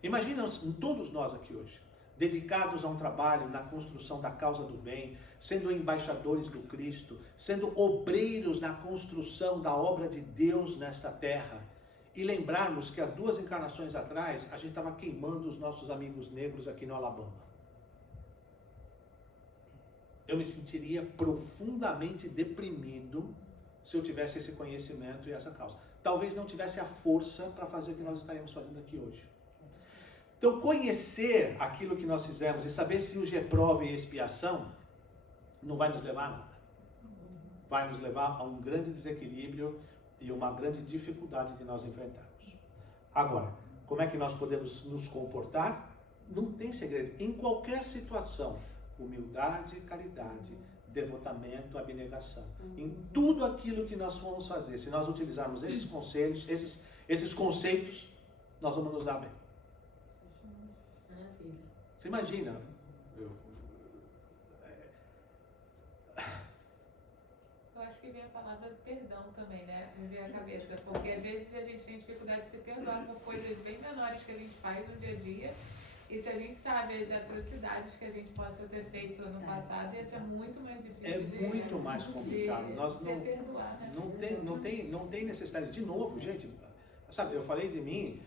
Imagina todos nós aqui hoje, dedicados a um trabalho na construção da causa do bem, sendo embaixadores do Cristo, sendo obreiros na construção da obra de Deus nessa terra, e lembrarmos que há 2 encarnações atrás, a gente estava queimando os nossos amigos negros aqui no Alabama. Eu me sentiria profundamente deprimido se eu tivesse esse conhecimento e essa causa. Talvez não tivesse a força para fazer o que nós estaremos fazendo aqui hoje. Então, conhecer aquilo que nós fizemos e saber se hoje é prova e expiação, não vai nos levar a nada. Vai nos levar a um grande desequilíbrio e uma grande dificuldade que nós enfrentamos. Agora, como é que nós podemos nos comportar? Não tem segredo. Em qualquer situação, humildade, caridade, devotamento, abnegação. Em tudo aquilo que nós formos fazer, se nós utilizarmos esses conselhos, esses conceitos, nós vamos nos dar bem. Você imagina? Eu acho que vem a palavra perdão também, né? Me veio à cabeça. Porque às vezes a gente tem dificuldade de se perdoar por coisas bem menores que a gente faz no dia a dia. E se a gente sabe as atrocidades que a gente possa ter feito no passado, ia ser muito mais difícil muito mais complicado. Nós se perdoar, né? Não tem necessidade. De novo, gente, sabe, eu falei de mim,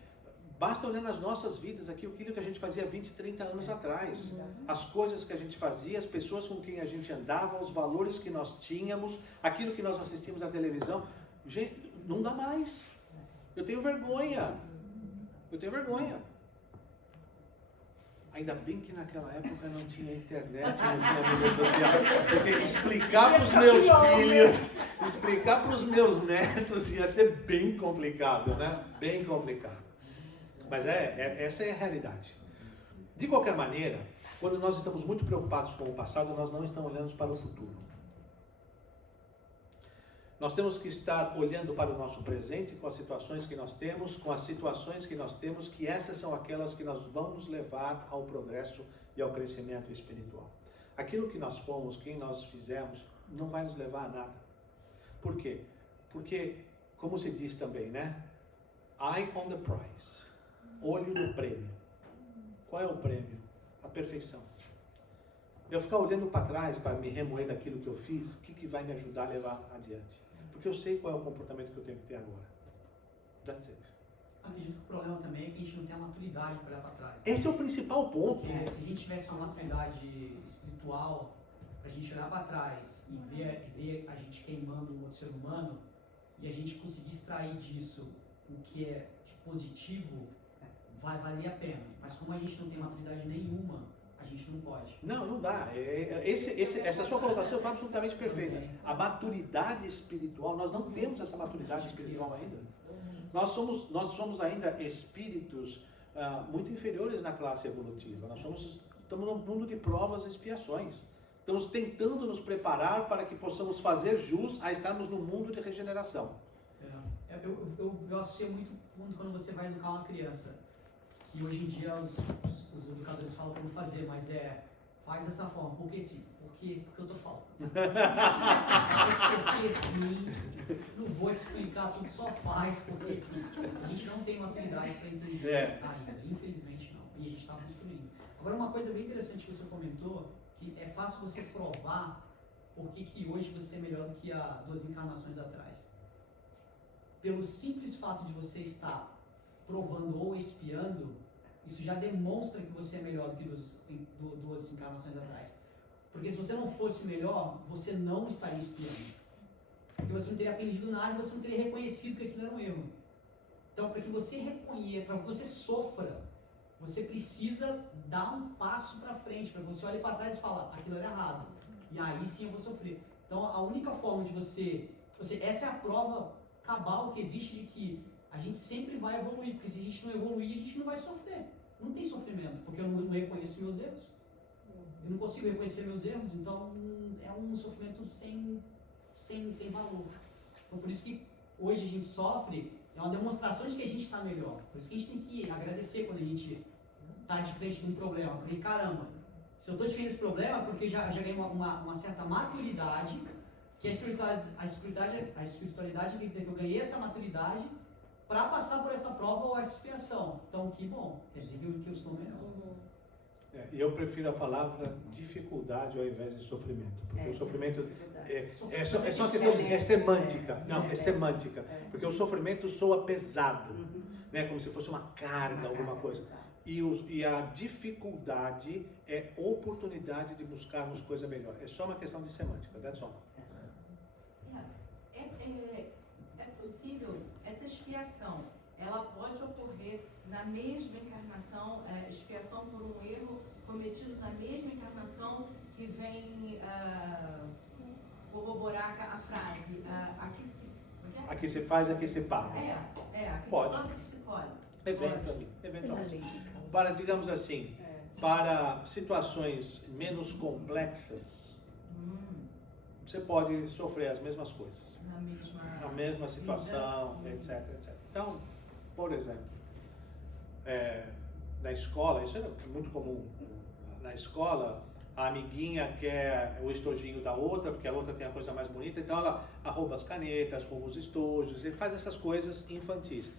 basta olhar nas nossas vidas aqui, aquilo que a gente fazia 20, 30 anos atrás. As coisas que a gente fazia, as pessoas com quem a gente andava, os valores que nós tínhamos, aquilo que nós assistimos na televisão. Gente, não dá mais. Eu tenho vergonha. Ainda bem que naquela época não tinha internet, não tinha mídia social. Eu tenho que explicar para os meus filhos, explicar para os meus netos, ia ser bem complicado, né? Bem complicado. Mas essa é a realidade. De qualquer maneira, quando nós estamos muito preocupados com o passado, nós não estamos olhando para o futuro. Nós temos que estar olhando para o nosso presente, com as situações que nós temos, que essas são aquelas que nós vão nos levar ao progresso e ao crescimento espiritual. Aquilo que nós fomos, quem nós fizemos, não vai nos levar a nada. Por quê? Porque, como se diz também, né? Eye on the prize. Olho no prêmio. Qual é o prêmio? A perfeição. Eu ficar olhando para trás para me remoer daquilo que eu fiz, o que vai me ajudar a levar adiante? Porque eu sei qual é o comportamento que eu tenho que ter agora. That's it. Acredito que o problema também é que a gente não tem a maturidade para olhar para trás. Esse é o principal ponto. Porque se a gente tivesse uma maturidade espiritual, para a gente olhar para trás e ver a gente queimando um outro ser humano, e a gente conseguir extrair disso o que é de positivo, vai valer a pena. Mas como a gente não tem maturidade nenhuma, a gente não pode. Não dá. Essa sua colocação foi absolutamente perfeita. A maturidade espiritual, nós não temos essa maturidade espiritual ainda. Nós somos ainda espíritos muito inferiores na classe evolutiva. Estamos num mundo de provas e expiações. Estamos tentando nos preparar para que possamos fazer jus a estarmos num mundo de regeneração. Eu associo muito quando você vai educar uma criança. Que hoje em dia os educadores falam como fazer, mas faz dessa forma, porque sim, porque eu tô falando. Mas porque sim, não vou te explicar tudo, só faz porque sim. A gente não tem maturidade para entender ainda, infelizmente não, e a gente está construindo. Agora, uma coisa bem interessante que você comentou, que é fácil você provar por que hoje você é melhor do que há 2 encarnações atrás. Pelo simples fato de você estar provando ou expiando, isso já demonstra que você é melhor do que 2 encarnações atrás. Porque se você não fosse melhor, você não estaria expiando. Porque você não teria aprendido nada e você não teria reconhecido que aquilo era um erro. Então, para que você reconheça, para que você sofra, você precisa dar um passo para frente, para que você olhe para trás e falar, aquilo era errado. E aí sim eu vou sofrer. Então, a única forma de você... Ou seja, essa é a prova cabal que existe de que a gente sempre vai evoluir, porque se a gente não evoluir, a gente não vai sofrer. Não tem sofrimento, porque eu não reconheço meus erros. Eu não consigo reconhecer meus erros, então é um sofrimento sem valor. Então, por isso que hoje a gente sofre, é uma demonstração de que a gente está melhor. Por isso que a gente tem que agradecer quando a gente está de frente de um problema. Porque, caramba, se eu estou de frente desse problema, é porque já ganhei uma certa maturidade, que a espiritualidade tem que eu ganhei essa maturidade para passar por essa prova ou essa expiação. Então, que bom, quer dizer que eu estou melhor. E eu prefiro a palavra dificuldade ao invés de sofrimento. Porque o sofrimento é só uma questão é semântica. Não, é semântica. Porque o sofrimento soa pesado, né? Como se fosse uma carga, alguma coisa. E a dificuldade é oportunidade de buscarmos coisa melhor. É só uma questão de semântica, that's all. É possível, essa expiação, ela pode ocorrer na mesma encarnação, expiação por um erro cometido na mesma encarnação que vem corroborar a frase, Aqui se faz, aqui se paga. Aqui Pode. se pode, aqui se pode. Eventualmente. Para, digamos assim, para situações menos complexas, você pode sofrer as mesmas coisas. Na mesma situação, etc. Então, por exemplo, na escola, isso é muito comum. Na escola, a amiguinha quer o estojinho da outra, porque a outra tem a coisa mais bonita, então ela rouba as canetas, rouba os estojos, e faz essas coisas infantis.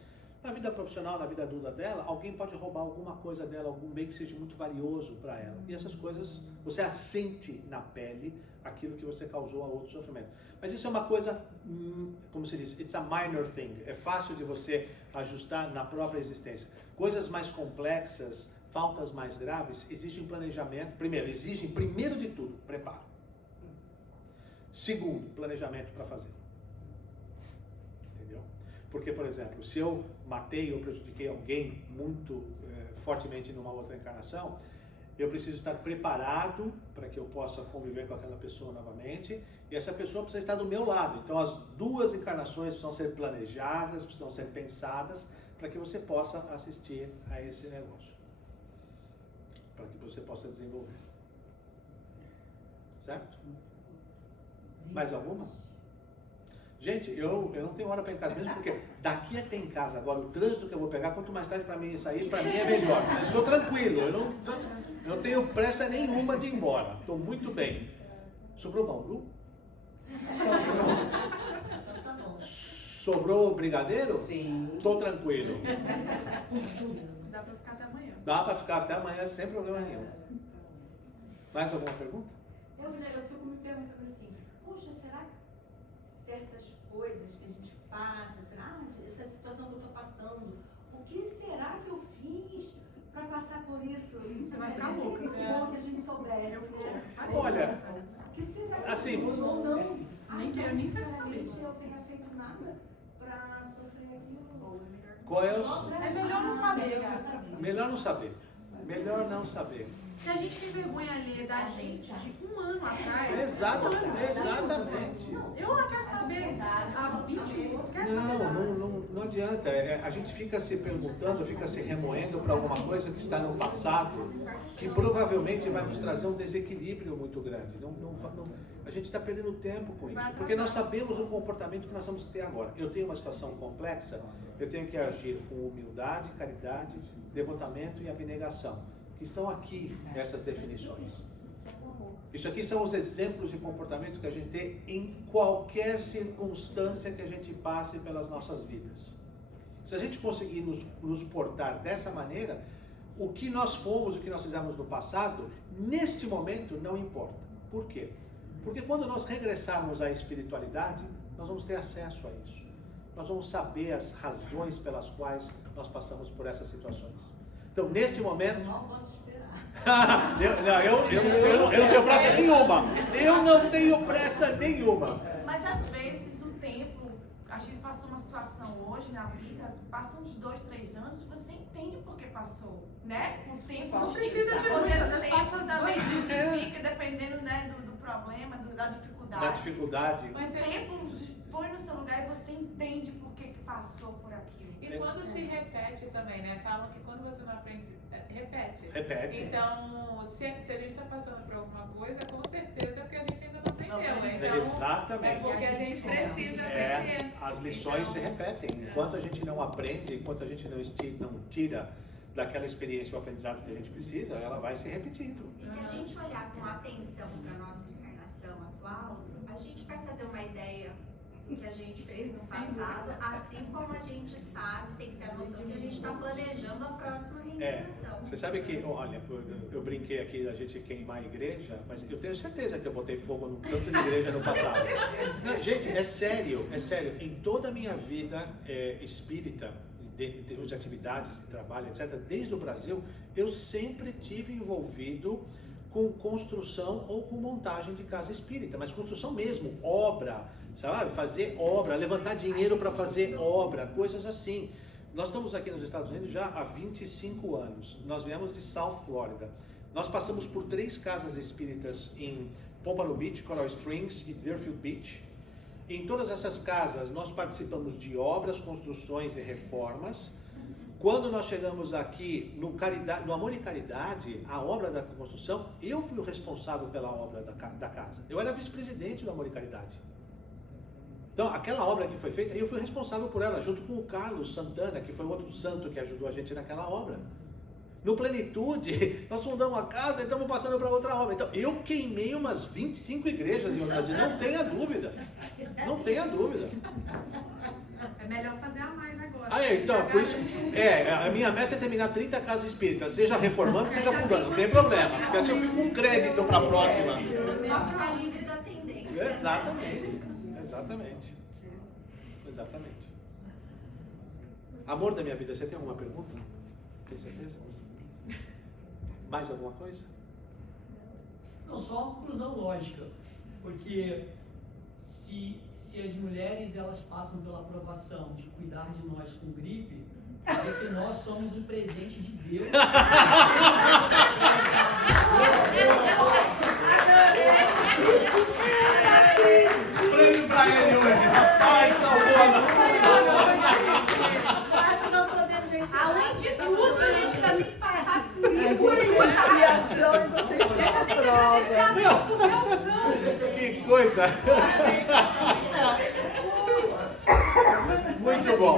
Na vida profissional, na vida adulta dela, alguém pode roubar alguma coisa dela, algum bem que seja muito valioso para ela. E essas coisas, você assente na pele aquilo que você causou a outro sofrimento. Mas isso é uma coisa, como se diz, it's a minor thing. É fácil de você ajustar na própria existência. Coisas mais complexas, faltas mais graves, exigem planejamento. Primeiro de tudo, preparo. Segundo, planejamento para fazer. Entendeu? Porque, por exemplo, se eu matei ou prejudiquei alguém muito fortemente numa outra encarnação, eu preciso estar preparado para que eu possa conviver com aquela pessoa novamente, e essa pessoa precisa estar do meu lado. Então, as 2 encarnações precisam ser planejadas, precisam ser pensadas, para que você possa assistir a esse negócio, para que você possa desenvolver. Certo? Mais alguma? Gente, eu não tenho hora para ir em casa mesmo, porque daqui até em casa, agora o trânsito que eu vou pegar, quanto mais tarde para mim sair, para mim é melhor. Estou tranquilo, eu não tenho pressa nenhuma de ir embora, estou muito bem. Sobrou Bauru? Sobrou brigadeiro? Sim. Estou tranquilo. Dá pra ficar até amanhã. Dá para ficar até amanhã sem problema nenhum. Mais alguma pergunta? Eu fico me perguntando assim, poxa, será que certas coisas que a gente passa, essa situação que eu estou passando, o que será que eu fiz para passar por isso? Você vai ficar louca. Como se a gente soubesse, né? Olha, O que será que assim, eu fiz ou não? Nem quero nem saber. Eu tenha feito nada para sofrer aquilo. qual é É melhor não saber. Melhor não saber. Melhor não saber. Se a gente tem vergonha alheia da gente de 1 ano atrás, Exatamente. eu não quero saber há 20 anos, quero saber. Não adianta. A gente fica se perguntando, fica se remoendo para alguma coisa que está no passado, que provavelmente vai nos trazer um desequilíbrio muito grande. A gente está perdendo tempo com isso, porque nós sabemos o comportamento que nós vamos ter agora. Eu tenho uma situação complexa, eu tenho que agir com humildade, caridade, devotamento e abnegação, que estão aqui nessas definições. Isso aqui são os exemplos de comportamento que a gente tem em qualquer circunstância que a gente passe pelas nossas vidas. Se a gente conseguir nos portar dessa maneira, o que nós fomos, o que nós fizemos no passado, neste momento não importa. Por quê? Porque quando nós regressarmos à espiritualidade, nós vamos ter acesso a isso. Nós vamos saber as razões pelas quais nós passamos por essas situações. Então, neste momento... Não posso esperar. eu não tenho pressa nenhuma. Eu não tenho pressa nenhuma. Mas às vezes o tempo, a gente passou uma situação hoje na vida, passa uns 2, 3 anos, você entende por que passou, né? O tempo Não precisa de muito, às vezes passa também 2 dias. justifica, dependendo, né, do problema, da dificuldade. Da dificuldade. O tempo põe no seu lugar e você entende por que passou por aquilo. E quando se repete também, né? Falam que quando você não aprende, repete. Repete. Então, se a gente está passando por alguma coisa, com certeza é porque a gente ainda não aprendeu. Então, Exatamente. é porque a gente precisa repetir. As lições se repetem. Enquanto a gente não aprende, enquanto a gente não tira daquela experiência o aprendizado que a gente precisa, ela vai se repetindo. E se a gente olhar com atenção para a nossa encarnação atual, a gente vai fazer uma ideia do que a gente fez no passado, assim como a gente sabe, tem que ter a noção que a gente está planejando a próxima reencarnação. Você sabe que, olha, eu brinquei aqui da gente queimar a igreja, mas eu tenho certeza que eu botei fogo num tanto de igreja no passado. Não, gente, é sério. Em toda a minha vida espírita, em termos de atividades, de trabalho, etc., desde o Brasil, eu sempre tive envolvido com construção ou com montagem de casa espírita, mas construção mesmo, obra, sabe? Fazer obra, levantar dinheiro para fazer obra, coisas assim. Nós estamos aqui nos Estados Unidos já há 25 anos. Nós viemos de South Florida. Nós passamos por 3 casas espíritas em Pompano Beach, Coral Springs e Deerfield Beach. Em todas essas casas, nós participamos de obras, construções e reformas. Quando nós chegamos aqui no Amor e Caridade, a obra da construção, eu fui o responsável pela obra da casa. Eu era vice-presidente do Amor e Caridade. Então, aquela obra que foi feita, eu fui responsável por ela, junto com o Carlos Santana, que foi outro santo que ajudou a gente naquela obra. No Plenitude, nós fundamos a casa e estamos passando para outra obra. Então, eu queimei umas 25 igrejas em outras vezes, não tenha dúvida. Não tenha dúvida. É melhor fazer a mais agora. Então, por isso, a minha meta é terminar 30 casas espíritas, seja reformando, seja fundando, não tem problema. Porque assim eu fico com crédito para a próxima. Só ficar livre da tendência. Exatamente. Amor da minha vida, você tem alguma pergunta? Tem certeza? Mais alguma coisa? Não, só uma conclusão lógica, porque se as mulheres elas passam pela aprovação de cuidar de nós com gripe, é que nós somos um presente de Deus. Prêmio pra ele hoje, rapaz, salvou. Acho que nós podemos já ensinar. Além de tudo, a gente também tem que passar por A isso. gente é expiação e vocês são a prova. Que coisa! Muito bom.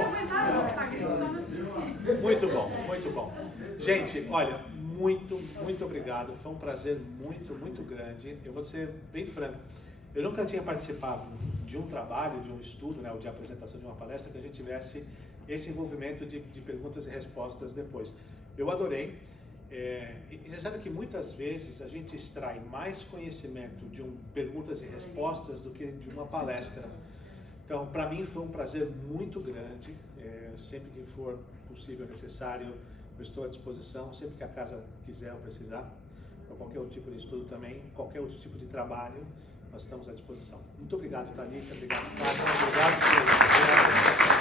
Muito bom. Gente, olha, muito obrigado. Foi um prazer muito grande. Eu vou ser bem franco. Eu nunca tinha participado de um trabalho, de um estudo, né, ou de apresentação de uma palestra que a gente tivesse esse envolvimento de perguntas e respostas depois. Eu adorei. E você sabe que muitas vezes a gente extrai mais conhecimento de perguntas e respostas do que de uma palestra. Então, para mim foi um prazer muito grande. Sempre que for possível, necessário, eu estou à disposição. Sempre que a casa quiser ou precisar, para qualquer outro tipo de estudo também, qualquer outro tipo de trabalho, nós estamos à disposição. Muito obrigado, Thalita. Obrigado, Fábio. Obrigado.